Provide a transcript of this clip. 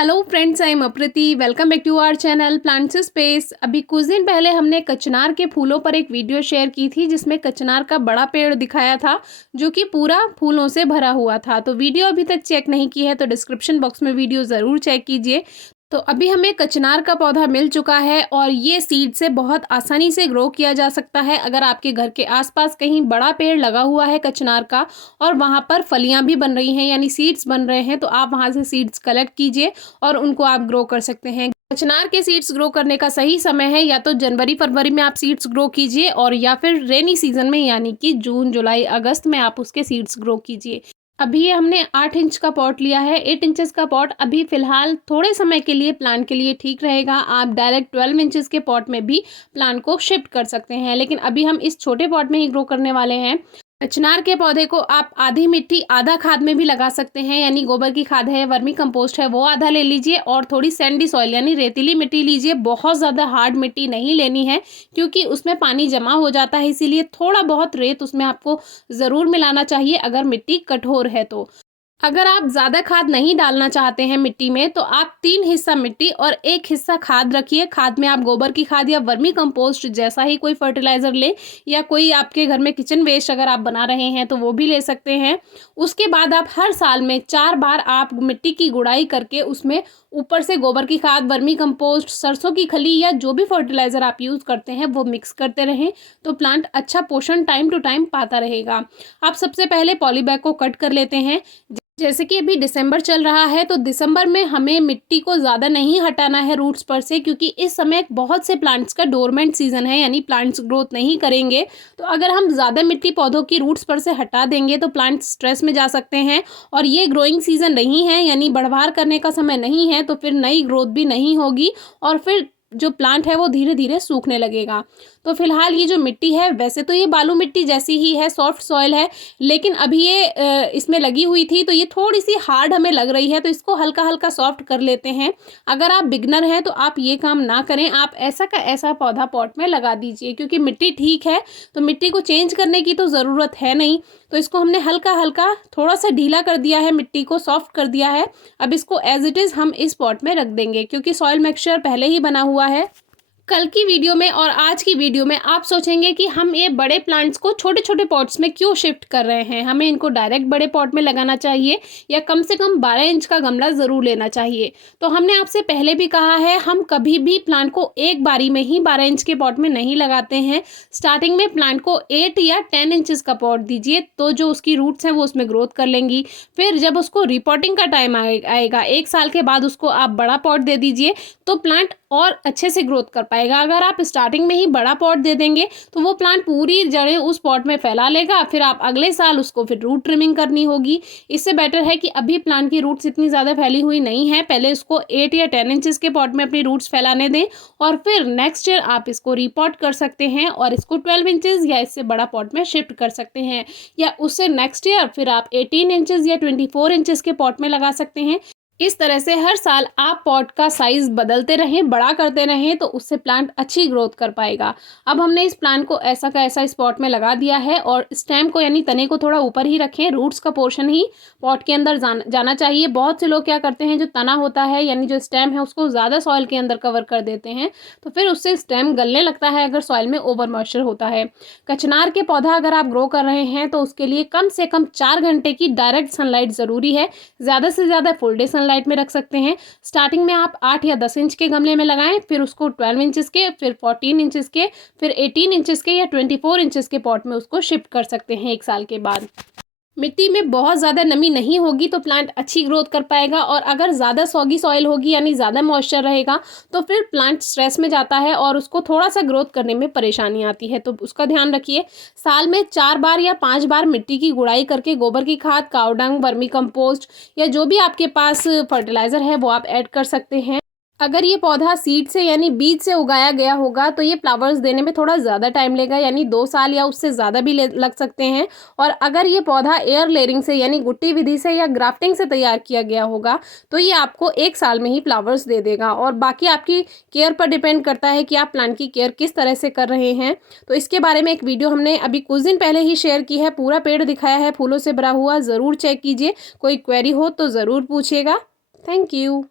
Hello friends, I am Aprati. Welcome back to our channel plants space. अभी कुछ दिन पहले हमने कचनार के फूलों पर एक वीडियो शेयर की थी जिसमें कचनार का बड़ा पेड़ दिखाया था जो कि पूरा फूलों से भरा हुआ था। तो वीडियो अभी तक चेक नहीं की है तो डिस्क्रिप्शन बॉक्स में वीडियो ज़रूर चेक कीजिए। तो अभी हमें कचनार का पौधा मिल चुका है और ये सीड से बहुत आसानी से ग्रो किया जा सकता है। अगर आपके घर के आसपास कहीं बड़ा पेड़ लगा हुआ है कचनार का और वहाँ पर फलियाँ भी बन रही हैं यानी सीड्स बन रहे हैं, तो आप वहाँ से सीड्स कलेक्ट कीजिए और उनको आप ग्रो कर सकते हैं। कचनार के सीड्स ग्रो करने का सही समय है या तो जनवरी फरवरी में आप सीड्स ग्रो कीजिए और या फिर रेनी सीजन में यानी कि जून जुलाई अगस्त में आप उसके सीड्स ग्रो कीजिए। अभी ये हमने 8 इंच का पॉट लिया है। 8 इंचेस का पॉट अभी फ़िलहाल थोड़े समय के लिए प्लांट के लिए ठीक रहेगा। आप डायरेक्ट 12 इंचेस के पॉट में भी प्लांट को शिफ्ट कर सकते हैं, लेकिन अभी हम इस छोटे पॉट में ही ग्रो करने वाले हैं। कचनार के पौधे को आप आधी मिट्टी आधा खाद में भी लगा सकते हैं, यानी गोबर की खाद है, वर्मी कंपोस्ट है, वो आधा ले लीजिए और थोड़ी सैंडी सॉइल यानी रेतीली मिट्टी लीजिए। बहुत ज़्यादा हार्ड मिट्टी नहीं लेनी है क्योंकि उसमें पानी जमा हो जाता है, इसीलिए थोड़ा बहुत रेत उसमें आपको ज़रूर मिलाना चाहिए अगर मिट्टी कठोर है तो। अगर आप ज़्यादा खाद नहीं डालना चाहते हैं मिट्टी में तो आप 3 हिस्सा मिट्टी और 1 हिस्सा खाद रखिए। खाद में आप गोबर की खाद या वर्मी कंपोस्ट जैसा ही कोई फर्टिलाइज़र ले या कोई आपके घर में किचन वेस्ट अगर आप बना रहे हैं तो वो भी ले सकते हैं। उसके बाद आप हर साल में 4 बार आप मिट्टी की गुड़ाई करके उसमें ऊपर से गोबर की खाद, वर्मी कंपोस्ट, सरसों की खली या जो भी फर्टिलाइज़र आप यूज़ करते हैं वो मिक्स करते रहें, तो प्लांट अच्छा पोषण टाइम टू टाइम पाता रहेगा। आप सबसे पहले पॉलीबैग को कट कर लेते हैं। जैसे कि अभी दिसंबर चल रहा है तो दिसंबर में हमें मिट्टी को ज़्यादा नहीं हटाना है रूट्स पर से, क्योंकि इस समय बहुत से प्लांट्स का डोरमेंट सीजन है यानी प्लांट्स ग्रोथ नहीं करेंगे। तो अगर हम ज़्यादा मिट्टी पौधों की रूट्स पर से हटा देंगे तो प्लांट्स स्ट्रेस में जा सकते हैं और ये ग्रोइंग सीजन नहीं है यानी बढ़वार करने का समय नहीं है, तो फिर नई ग्रोथ भी नहीं होगी और फिर जो प्लांट है वो धीरे धीरे सूखने लगेगा। तो फिलहाल ये जो मिट्टी है वैसे तो ये बालू मिट्टी जैसी ही है, सॉफ्ट सॉइल है, लेकिन अभी ये इसमें लगी हुई थी तो ये थोड़ी सी हार्ड हमें लग रही है, तो इसको हल्का हल्का सॉफ्ट कर लेते हैं। अगर आप बिगनर हैं तो आप ये काम ना करें, आप ऐसा का ऐसा पौधा पॉट में लगा दीजिए क्योंकि मिट्टी ठीक है तो मिट्टी को चेंज करने की तो ज़रूरत है नहीं। तो इसको हमने हल्का हल्का थोड़ा सा ढीला कर दिया है, मिट्टी को सॉफ्ट कर दिया है। अब इसको एज इट इज़ हम इस पॉट में रख देंगे क्योंकि सॉइल मिक्सचर पहले ही बना हुआ है। कल की वीडियो में और आज की वीडियो में आप सोचेंगे कि हम ये बड़े प्लांट्स को छोटे छोटे पॉट्स में क्यों शिफ्ट कर रहे हैं, हमें इनको डायरेक्ट बड़े पॉट में लगाना चाहिए या कम से कम 12 इंच का गमला ज़रूर लेना चाहिए। तो हमने आपसे पहले भी कहा है, हम कभी भी प्लांट को एक बारी में ही 12 इंच के पॉट में नहीं लगाते हैं। स्टार्टिंग में प्लांट को 8 या 10 इंचज़ का पॉट दीजिए तो जो उसकी रूट्स हैं वो उसमें ग्रोथ कर लेंगी। फिर जब उसको रिपोर्टिंग का टाइम आएगा 1 साल के बाद उसको आप बड़ा पॉट दे दीजिए तो प्लांट और अच्छे से ग्रोथ कर पाएगा। अगर आप स्टार्टिंग में ही बड़ा पॉट दे देंगे तो वो प्लांट पूरी जड़ें उस पॉट में फैला लेगा, फिर आप अगले साल उसको फिर रूट ट्रिमिंग करनी होगी। इससे बेटर है कि अभी प्लांट की रूट्स इतनी ज़्यादा फैली हुई नहीं है, पहले उसको 8 या 10 इंचेस के पॉट में अपनी रूट्स फैलाने दें और फिर नेक्स्ट ईयर आप इसको रिपॉट कर सकते हैं और इसको 12 इंचेस या इससे बड़ा पॉट में शिफ्ट कर सकते हैं, या उससे नेक्स्ट ईयर फिर आप 18 इंचेस या 24 इंचेस के पॉट में लगा सकते हैं। इस तरह से हर साल आप पॉट का साइज़ बदलते रहें, बड़ा करते रहें, तो उससे प्लांट अच्छी ग्रोथ कर पाएगा। अब हमने इस प्लांट को ऐसा का ऐसा इस पॉट में लगा दिया है और स्टेम को यानी तने को थोड़ा ऊपर ही रखें, रूट्स का पोर्शन ही पॉट के अंदर जाना चाहिए। बहुत से लोग क्या करते हैं, जो तना होता है यानी जो स्टेम है उसको ज़्यादा सॉइल के अंदर कवर कर देते हैं, तो फिर उससे स्टेम गलने लगता है अगर सॉइल में ओवर मॉइस्चर होता है। कचनार के पौधा अगर आप ग्रो कर रहे हैं तो उसके लिए कम से कम 4 घंटे की डायरेक्ट सनलाइट ज़रूरी है, ज़्यादा से ज़्यादा फुल डे सनलाइट में रख सकते हैं। स्टार्टिंग में आप 8 या 10 इंच के गमले में लगाएं, फिर उसको 12 इंचेस के, फिर 14 इंचेस के, फिर 18 इंचेस के या 24 इंचेस के पॉट में उसको शिफ्ट कर सकते हैं 1 साल के बाद। मिट्टी में बहुत ज़्यादा नमी नहीं होगी तो प्लांट अच्छी ग्रोथ कर पाएगा, और अगर ज़्यादा सॉगी सॉइल होगी यानी ज़्यादा मॉइस्चर रहेगा तो फिर प्लांट स्ट्रेस में जाता है और उसको थोड़ा सा ग्रोथ करने में परेशानी आती है, तो उसका ध्यान रखिए। साल में 4 बार या 5 बार मिट्टी की गुड़ाई करके गोबर की खाद, काव डंग, वर्मी कंपोस्ट या जो भी आपके पास फर्टिलाइज़र है वो आप ऐड कर सकते हैं। अगर ये पौधा सीड से यानी बीज से उगाया गया होगा तो ये फ्लावर्स देने में थोड़ा ज़्यादा टाइम लेगा, यानी 2 साल या उससे ज़्यादा भी लग सकते हैं। और अगर ये पौधा एयर लेयरिंग से यानी गुट्टी विधि से या ग्राफ्टिंग से तैयार किया गया होगा तो ये आपको 1 साल में ही फ्लावर्स दे देगा, और बाकी आपकी केयर पर डिपेंड करता है कि आप प्लांट की केयर किस तरह से कर रहे हैं। तो इसके बारे में एक वीडियो हमने अभी कुछ दिन पहले ही शेयर की है, पूरा पेड़ दिखाया है फूलों से भरा हुआ, ज़रूर चेक कीजिए। कोई क्वेरी हो तो ज़रूर पूछिएगा। Thank you.